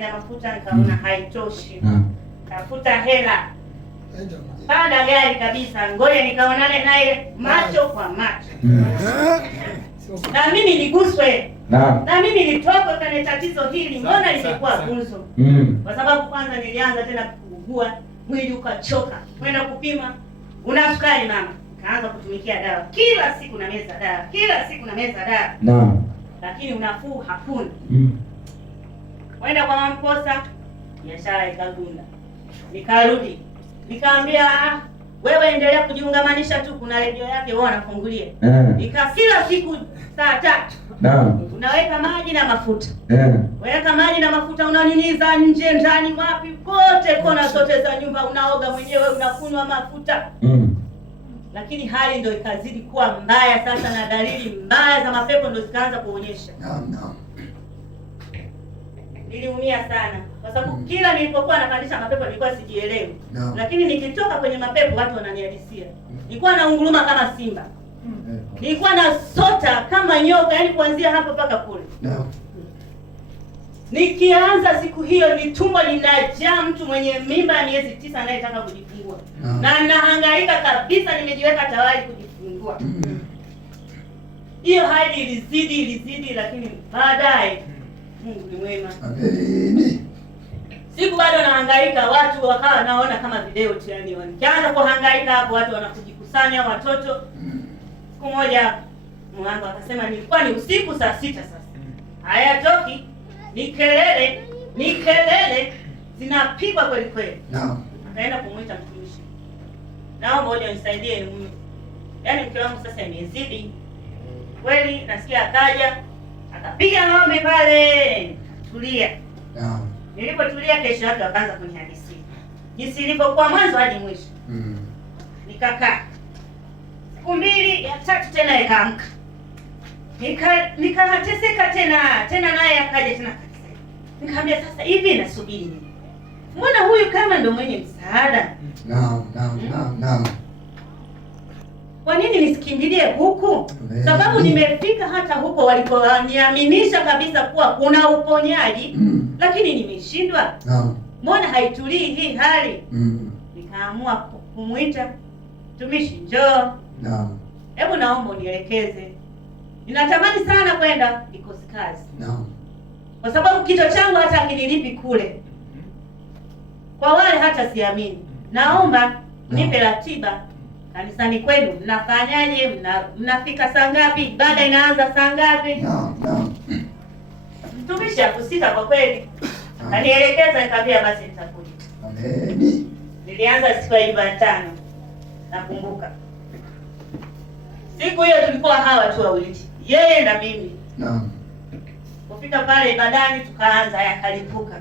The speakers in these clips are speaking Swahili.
na mafuta nikaona haitoshi. Tafuta hela. Panda gari kabisa, ngoja nikaonane naye macho kwa macho. Na mimi niguswe. Na mimi nitoke kwenye tatizo hili, mbona limekuwa gunzo? Kwa sababu kwanza nilianza tena kuugua, mwili ukachoka. Kwenda kupima, una sukari mama. Kaanza kutumikia dawa. Kila siku na meza dawa. Kila siku na meza dawa. Lakini unafuu hakuna. Kwenda kwa Mamposa, biashara ikagunda. Nikarudi. Nikaambia wewe endelea kujiungamanisha tu, kuna redio yake wao wanafungulia. Kila siku saa 3. Unaweka maji na mafuta. Weka maji na mafuta, unanyunyiza nje, ndani, wapi, kote kona zote za nyumba, unaoga mwenyewe, unakunywa mafuta. Lakini hali ndio ikazidi kuwa mbaya sasa, na dalili mbaya za mapepo ndio zikaanza kuonyesha. Niliumia sana kwa sababu kila nilipokuwa napandisha mapepo nilikuwa sijielewi. Lakini nikitoka kwenye mapepo watu wananihadisia. Nilikuwa naunguruma kama simba. Nilikuwa na sota kama nyoka, yani kuanzia hapa mpaka kule. Nikianza siku hiyo ni tumbo linajaa mtu mwenye mimba ya miezi 9 anayetaka kujifungua. Na nahangaika kabisa, nimejiweka tayari kujifungua. Hiyo hali ilizidi, lakini baadaye Mungu ni mwema. Siku bado nahangaika, watu wakawa naona kama video tu, yani wanikianza kuhangaika hapo, watu wanakujikusanya watoto. Siku moja mwanangu akasema nilikuwa ni usiku saa 6 sasa. Hayatoki, ni kelele zinapigwa kweli kweli. Akaenda kumuita mtumishi. Naomba uje unisaidie. Yaani mke wangu sasa imezidi. Kweli nasikia akaja, akapiga ngome pale. Tulia. Nilipotulia kesho yake wakaanza kunihadisia. Jinsi ilivyokuwa mwanzo hadi mwisho. Nikakaa. Siku 2 ya 3 tena ikaamka. Nikateseka tena naye akaja tena kabisa. Nikamwambia sasa hivi nasubiri nini? Mbona huyu kama ndo mwenye msaada? Naam. Kwa nini nisikimbilie huku? Sababu nimefika hata huko waliponiaminisha kabisa kuwa kuna uponyaji, lakini nimeshindwa. Mbona haitulii hii hali? Nikaamua kumuita mtumishi, njoo. Hebu naomba unielekeze. Ninatamani sana kwenda Ikosi kazi. Kwa sababu kichwa changu hata akinilipi kule. Kwa wale hata siamini. Naomba nipe ratiba kanisani kwenu. Mnafanyaje? Mnafika saa ngapi? Baada inaanza saa ngapi? Mtumishi akusita kwa kweli. Kanielekeza, nikamwambia basi nitakuja. Nilianza siku ya Jumatano. Nakumbuka. Siku hiyo tulikuwa hawa tu wawili. Yeye na mimi. Kufika pale ibadani tukaanza yakalipuka.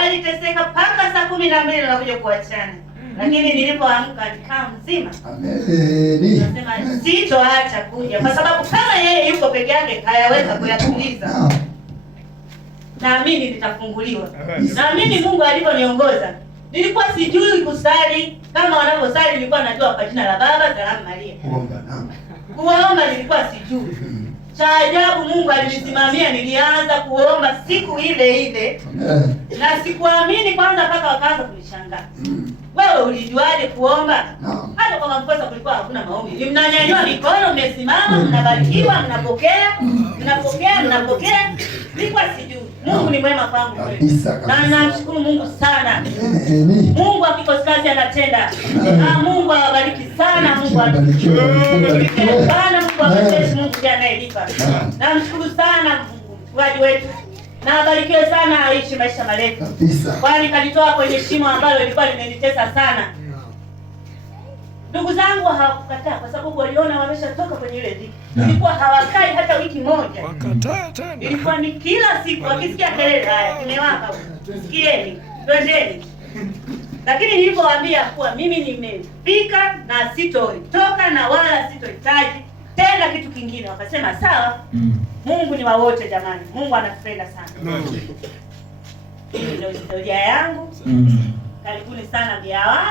Aliteseka mpaka saa 12 nakuja kuachana. Lakini nilipoamka nikaa mzima. Nasema sitoacha kuja kwa sababu kama yeye yuko peke yake hayaweza kuyatuliza. Naamini nitafunguliwa. Naamini Mungu alivyoniongoza. Nilikuwa sijui kusali kama wanavyosali, nilikuwa najua kwa jina la Baba, Salamu Maria. Kuomba nilikuwa sijui. Cha ajabu Mungu alinisimamia, nilianza kuomba siku ile. Na sikuamini kwanza mpaka wakaanza kunishangaa. Wewe ulijuaje kuomba? Hata kwa Mamposa kulikuwa hakuna maombi. Ni mnanyanyua mikono, mmesimama, mnabarikiwa, mnapokea. Nilikuwa sijui. Mungu ni mwema kwangu kweli. Na namshukuru Mungu sana. Mungu akikosi kazi anatenda. Mungu awabariki sana, Mungu awabariki sana, Mungu awabariki, Mungu ndiye anayelipa. Namshukuru sana mchungaji wetu. Na abarikiwe sana, aishi maisha marefu. Kwani kanitoa kwenye shimo ambalo lilikuwa limenitesa sana. Ndugu zangu hawakukataa kwa sababu waliona wameshatoka kwenye ile dhiki. Ilikuwa hawakai hata wiki moja. Wakataa tena. Ilikuwa ni kila siku wakisikia kelele, haya kimewaka huko. Sikieni, twendeni. Lakini nilipowaambia kuwa mimi nimefika na sitotoka na wala sitohitaji tena kitu kingine, wakasema sawa. Mungu ni wa wote jamani. Mungu anatupenda sana. Hii ndio historia yangu. Karibuni sana Mbiawa.